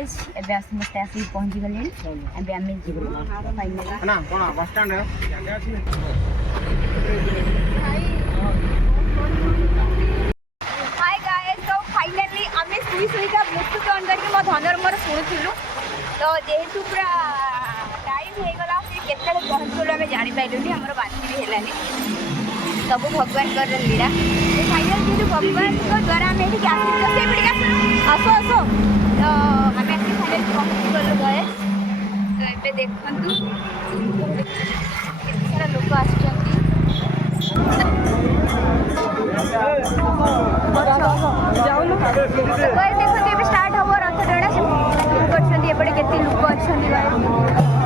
guys एबे समस्त आसी पहुंच गले एबे आमे जीव फाइनल ना कोन बस स्टैंड है हाय गाइस तो फाइनली आमे सुई सुई का ब्लूटूथ ऑन करके मो धनर मोर सुनुथिलु तो जेहेतु पूरा टाइम हे गला से केतले पहुंचलो आमे जानि पाइलुनी हमर बाती भी हेलानी सब भगवान कर लीला तो फाइनल जेहेतु भगवान को द्वारा आमे एठी आसी तो से बिडी आसो आसो तो आमे एठी फाइनल पहुंच गलो गए तो एबे देखंतु केते सारा लोक आछंती जाऊनु गाइस देखंतु एबे स्टार्ट हबो रथ टणा से करछंती एबडे केते लोक अछंती गाइस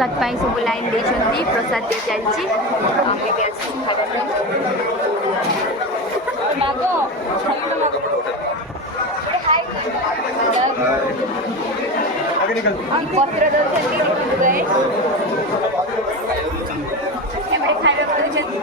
प्रसाद पाई सब लाइन देछंती प्रसाद दे चलची आमे भी आज खाଇବା ପାଇଁ मागो खाଇବା मागो हाय आगे निकल पत्र दउछंती गए एमरे खाଇବା दउछंती